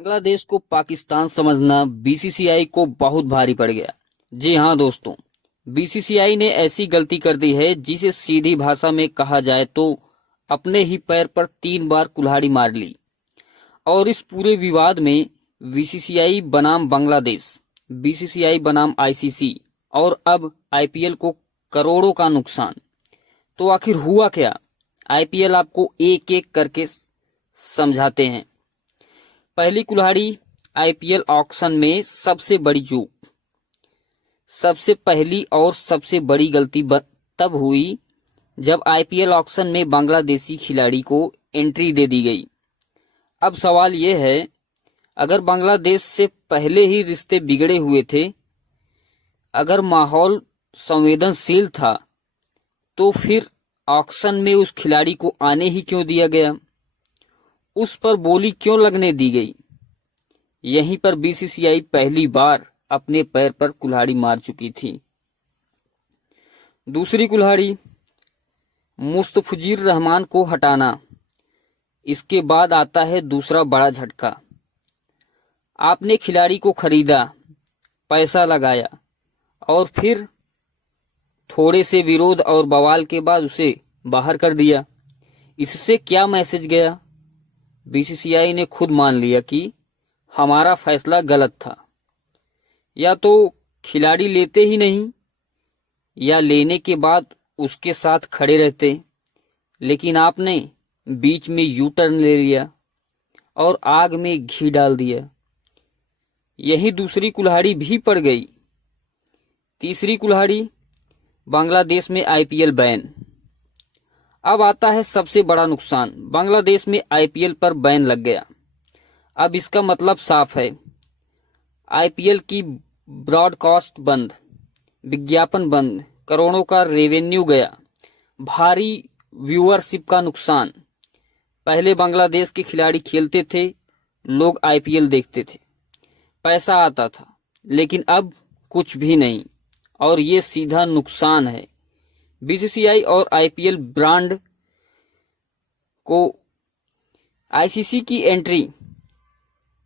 बांग्लादेश को पाकिस्तान समझना बीसीसीआई को बहुत भारी पड़ गया। जी हाँ दोस्तों, बीसीसीआई ने ऐसी गलती कर दी है जिसे सीधी भाषा में कहा जाए तो अपने ही पैर पर 3 बार कुल्हाड़ी मार ली। और इस पूरे विवाद में बीसीसीआई बनाम बांग्लादेश, बीसीसीआई बनाम आईसीसी और अब आईपीएल को करोड़ों का नुकसान। तो आखिर हुआ क्या? आईपीएल आपको एक एक करके समझाते हैं। पहली कुल्हाड़ी आईपीएल ऑक्शन में सबसे बड़ी चूक। सबसे पहली और सबसे बड़ी गलती तब हुई जब आईपीएल ऑक्शन में बांग्लादेशी खिलाड़ी को एंट्री दे दी गई। अब सवाल यह है, अगर बांग्लादेश से पहले ही रिश्ते बिगड़े हुए थे, अगर माहौल संवेदनशील था, तो फिर ऑक्शन में उस खिलाड़ी को आने ही क्यों दिया गया? उस पर बोली क्यों लगने दी गई? यहीं पर बीसीसीआई पहली बार अपने पैर पर कुल्हाड़ी मार चुकी थी। दूसरी कुल्हाड़ी, मुस्तफिजुर रहमान को हटाना। इसके बाद आता है दूसरा बड़ा झटका। आपने खिलाड़ी को खरीदा, पैसा लगाया और फिर थोड़े से विरोध और बवाल के बाद उसे बाहर कर दिया। इससे क्या मैसेज गया? बीसीसीआई ने खुद मान लिया कि हमारा फैसला गलत था। या तो खिलाड़ी लेते ही नहीं, या लेने के बाद उसके साथ खड़े रहते। लेकिन आपने बीच में यू टर्न ले लिया और आग में घी डाल दिया। यही दूसरी कुल्हाड़ी भी पड़ गई। तीसरी कुल्हाड़ी, बांग्लादेश में आईपीएल बैन। अब आता है सबसे बड़ा नुकसान। बांग्लादेश में आईपीएल पर बैन लग गया। अब इसका मतलब साफ है, आईपीएल की ब्रॉडकास्ट बंद, विज्ञापन बंद, करोड़ों का रेवेन्यू गया, भारी व्यूअरशिप का नुकसान। पहले बांग्लादेश के खिलाड़ी खेलते थे, लोग आईपीएल देखते थे, पैसा आता था, लेकिन अब कुछ भी नहीं, और ये सीधा नुकसान है। बीसीसीआई और आईपीएल ब्रांड को आईसीसी की एंट्री,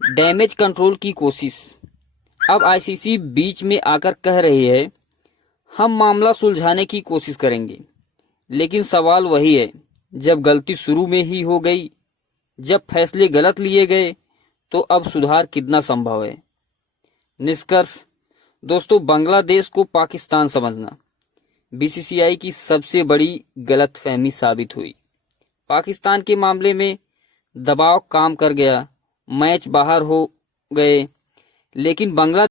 डैमेज कंट्रोल की कोशिश। अब आईसीसी बीच में आकर कह रही है, हम मामला सुलझाने की कोशिश करेंगे। लेकिन सवाल वही है, जब गलती शुरू में ही हो गई, जब फैसले गलत लिए गए, तो अब सुधार कितना संभव है? निष्कर्ष दोस्तों, बांग्लादेश को पाकिस्तान समझना बीसीसीआई की सबसे बड़ी गलतफहमी साबित हुई। पाकिस्तान के मामले में दबाव काम कर गया, मैच बाहर हो गए, लेकिन बांग्लादेश